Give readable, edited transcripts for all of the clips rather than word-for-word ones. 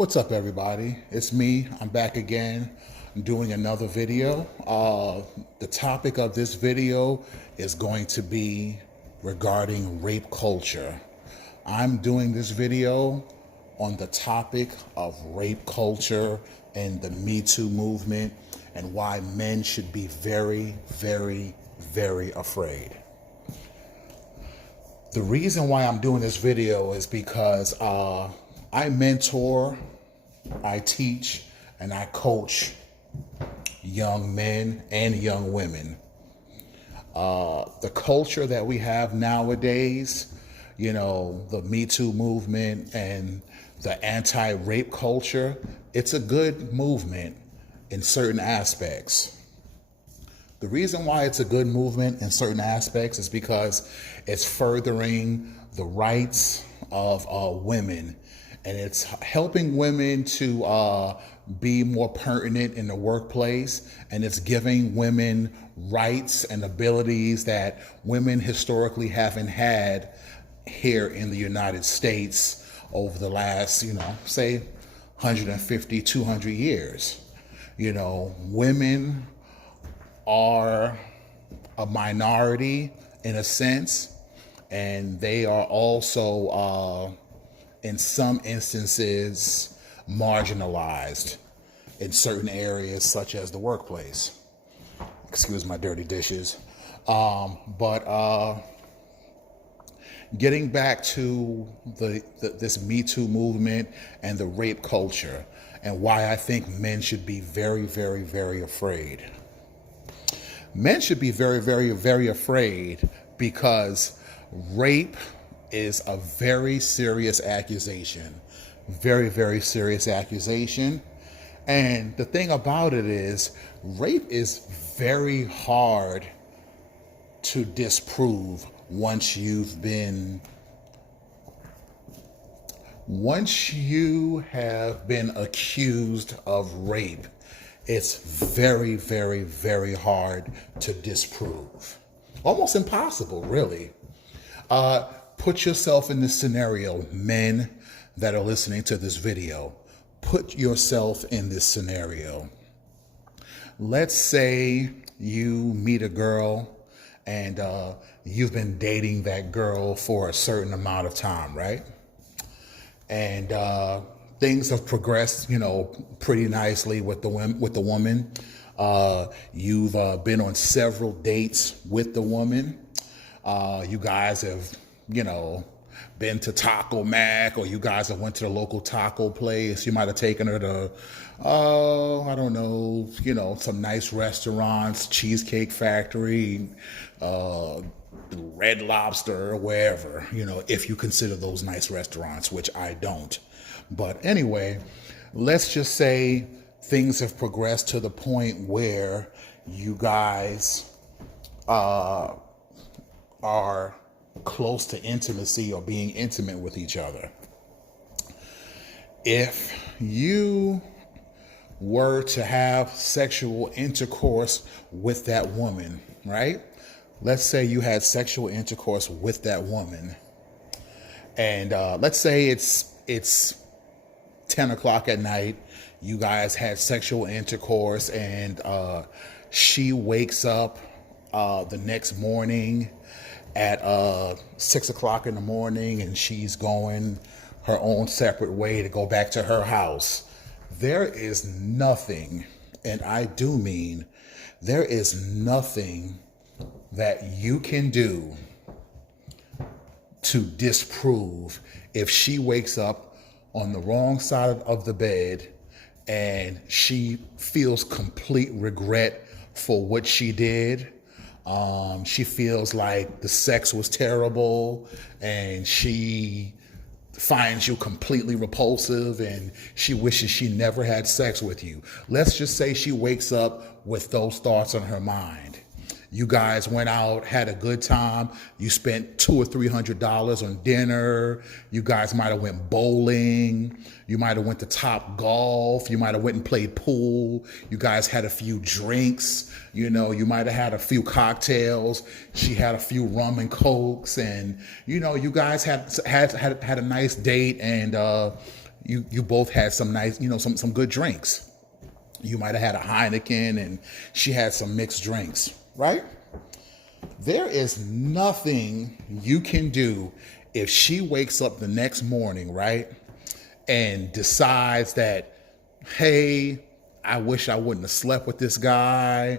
What's up, everybody? It's me. I'm back again doing another video. The topic of this video is going to be regarding rape culture. I'm doing this video on the topic of rape culture and the Me Too movement and why men should be very, very, very afraid. The reason why I'm doing this video is because I mentor, I teach, and I coach young men and young women. The culture that we have nowadays, the Me Too movement and the anti-rape culture, it's a good movement in certain aspects. The reason why it's a good movement in certain aspects is because it's furthering the rights of women, and it's helping women to be more pertinent in the workplace, and it's giving women rights and abilities that women historically haven't had here in the United States over the last, say 150, 200 years. Women are a minority in a sense, and they are also in some instances marginalized in certain areas such as the workplace. Excuse my dirty dishes. But getting back to this Me Too movement and the rape culture and why I think men should be very, very, very afraid. Men should be very, very, very afraid because rape is a very serious accusation. Very, very serious accusation. And the thing about it is, rape is very hard to disprove once you have been accused of rape. It's very, very, very hard to disprove. Almost impossible, really. Put yourself in this scenario, men that are listening to this video. Put yourself in this scenario. Let's say you meet a girl and you've been dating that girl for a certain amount of time, right? And things have progressed, pretty nicely with the woman. You've been on several dates with the woman. You guys have, been to Taco Mac, or you guys have went to the local taco place. You might have taken her to, I don't know, some nice restaurants, Cheesecake Factory, Red Lobster, or wherever, if you consider those nice restaurants, which I don't. But anyway, let's just say things have progressed to the point where you guys are close to intimacy or being intimate with each other. If you were to have sexual intercourse with that woman, right? Let's say you had sexual intercourse with that woman, and let's say it's 10 o'clock at night. You guys had sexual intercourse, and she wakes up the next morning at 6 o'clock in the morning, and she's going her own separate way to go back to her house. There is nothing, and I do mean there is nothing that you can do to disprove if she wakes up on the wrong side of the bed and she feels complete regret for what she did. She feels like the sex was terrible, and she finds you completely repulsive, and she wishes she never had sex with you. Let's just say she wakes up with those thoughts on her mind. You guys went out, had a good time. You spent $200 or $300 on dinner. You guys might have went bowling. You might have went to Top Golf. You might have went and played pool. You guys had a few drinks. You might have had a few cocktails. She had a few rum and cokes, and you guys had a nice date, and you both had some nice, some good drinks. You might have had a Heineken and she had some mixed drinks, right? There is nothing you can do if she wakes up the next morning, right, and decides that, hey, I wish I wouldn't have slept with this guy.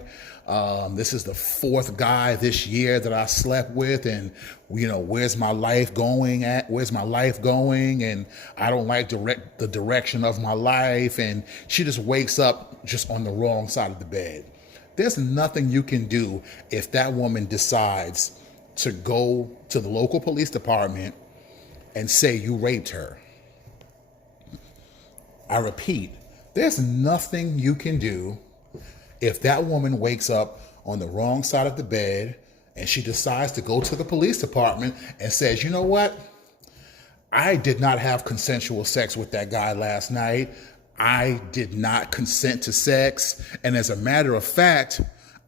This is the fourth guy this year that I slept with, and where's my life going at? Where's my life going? And I don't like the direction of my life. And she just wakes up just on the wrong side of the bed. There's nothing you can do if that woman decides to go to the local police department and say you raped her. I repeat, there's nothing you can do if that woman wakes up on the wrong side of the bed and she decides to go to the police department and says, you know what? I did not have consensual sex with that guy last night. I did not consent to sex. And as a matter of fact,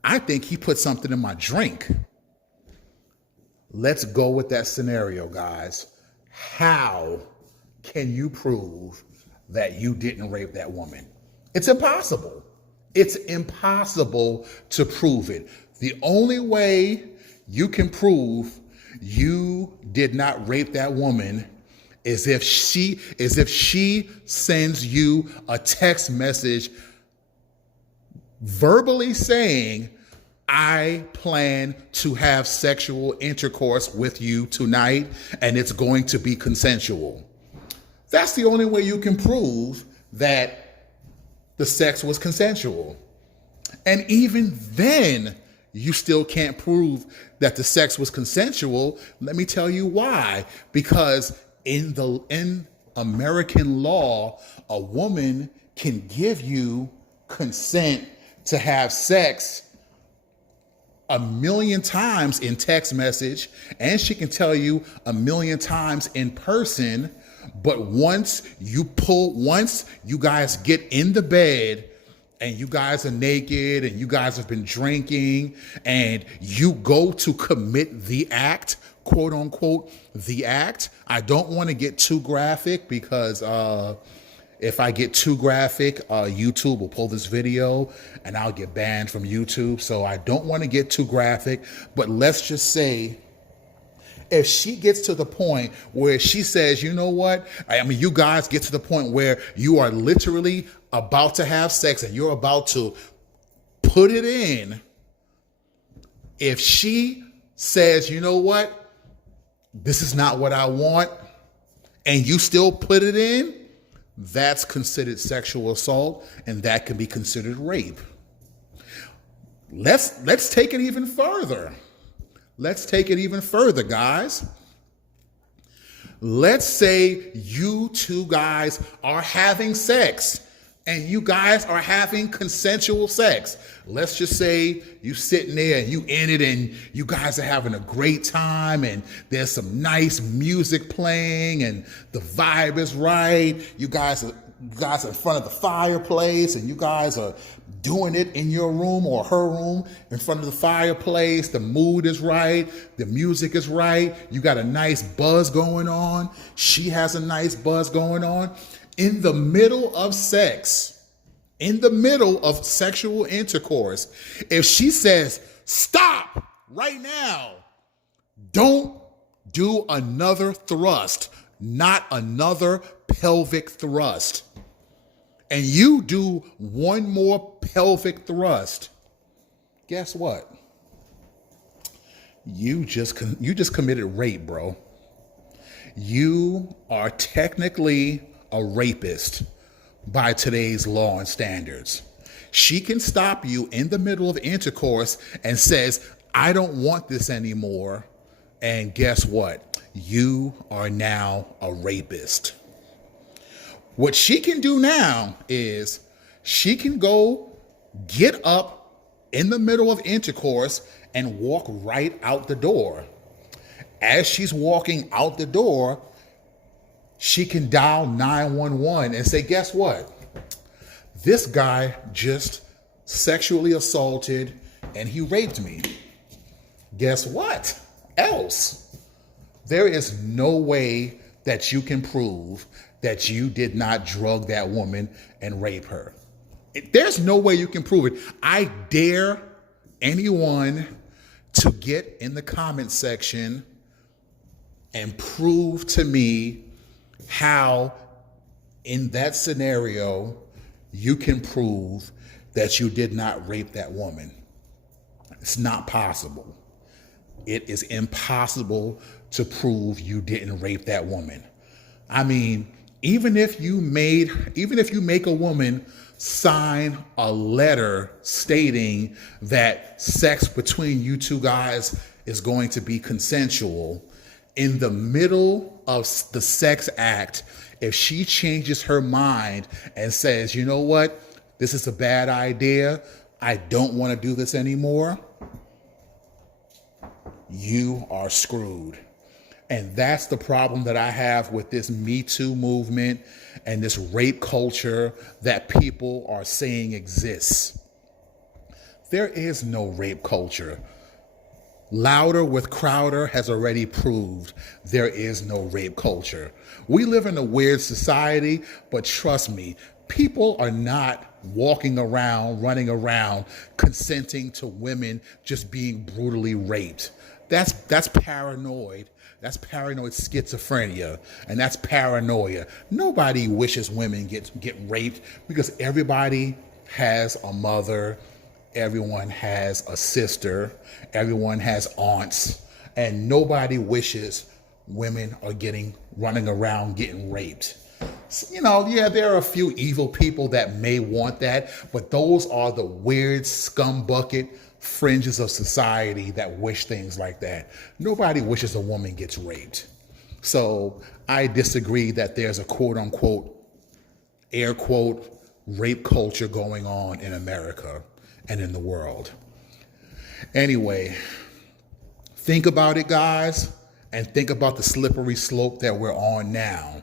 I think he put something in my drink. Let's go with that scenario, guys. How can you prove that you didn't rape that woman? It's impossible. It's impossible to prove it. The only way you can prove you did not rape that woman is if she sends you a text message verbally saying, I plan to have sexual intercourse with you tonight, and it's going to be consensual. That's the only way you can prove that the sex was consensual. And even then, you still can't prove that the sex was consensual. Let me tell you why. Because in American law, a woman can give you consent to have sex 1,000,000 times in text message, and she can tell you 1,000,000 times in person. But once you guys get in the bed and you guys are naked and you guys have been drinking and you go to commit the act, quote unquote, the act. I don't want to get too graphic because if I get too graphic, YouTube will pull this video and I'll get banned from YouTube. So I don't want to get too graphic, but let's just say if she gets to the point where she says, you know what? You guys get to the point where you are literally about to have sex and you're about to put it in. If she says, you know what? This is not what I want, and you still put it in, that's considered sexual assault, and that can be considered rape. Let's take it even further. Let's take it even further, guys. Let's say you two guys are having sex and you guys are having consensual sex. Let's just say you sitting there and you in it and you guys are having a great time and there's some nice music playing and the vibe is right. You guys are in front of the fireplace and you guys are doing it in your room or her room in front of the fireplace. The mood is right. The music is right. You got a nice buzz going on. She has a nice buzz going on. In the middle of sex, in the middle of sexual intercourse, if she says, stop right now, don't do another thrust, not another pelvic thrust, and you do one more pelvic thrust, guess what? You just committed rape, bro. You are technically a rapist by today's law and standards. She can stop you in the middle of intercourse and says, I don't want this anymore. And guess what? You are now a rapist. What she can do now is she can go get up in the middle of intercourse and walk right out the door. As she's walking out the door, she can dial 911 and say, guess what? This guy just sexually assaulted and he raped me. Guess what else? There is no way that you can prove that you did not drug that woman and rape her. There's no way you can prove it. I dare anyone to get in the comment section and prove to me how, in that scenario, you can prove that you did not rape that woman. It's not possible. It is impossible to prove you didn't rape that woman. I mean, even if you make a woman sign a letter stating that sex between you two guys is going to be consensual, in the middle of the sex act, if she changes her mind and says, you know what, this is a bad idea, I don't want to do this anymore, you are screwed. And that's the problem that I have with this Me Too movement and this rape culture that people are saying exists. There is no rape culture. Louder with Crowder has already proved there is no rape culture. We live in a weird society, but trust me, people are not walking around, running around, consenting to women just being brutally raped. That's paranoid. That's paranoid schizophrenia, and that's paranoia. Nobody wishes women get raped because everybody has a mother, everyone has a sister, everyone has aunts, and nobody wishes women are running around getting raped. You know, yeah, there are a few evil people that may want that, but those are the weird scumbucket fringes of society that wish things like that. Nobody wishes a woman gets raped. So I disagree that there's a quote unquote, air quote, rape culture going on in America and in the world. Anyway, think about it, guys, and think about the slippery slope that we're on now.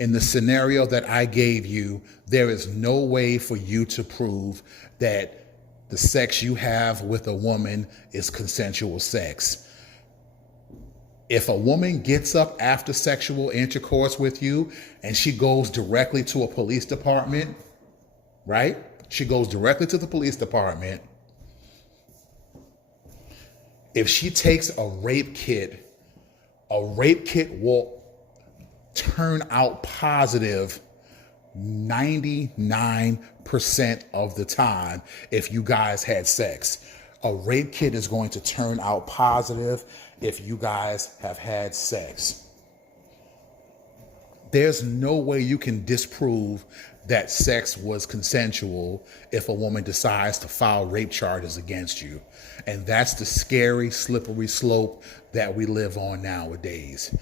In the scenario that I gave you, there is no way for you to prove that the sex you have with a woman is consensual sex. If a woman gets up after sexual intercourse with you and she goes directly to a police department, right? She goes directly to the police department. If she takes a rape kit will turn out positive 99% of the time if you guys had sex. A rape kit is going to turn out positive if you guys have had sex. There's no way you can disprove that sex was consensual if a woman decides to file rape charges against you. And that's the scary, slippery slope that we live on nowadays.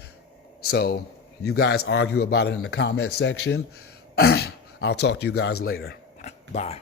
So you guys argue about it in the comment section. I'll talk to you guys later. Bye.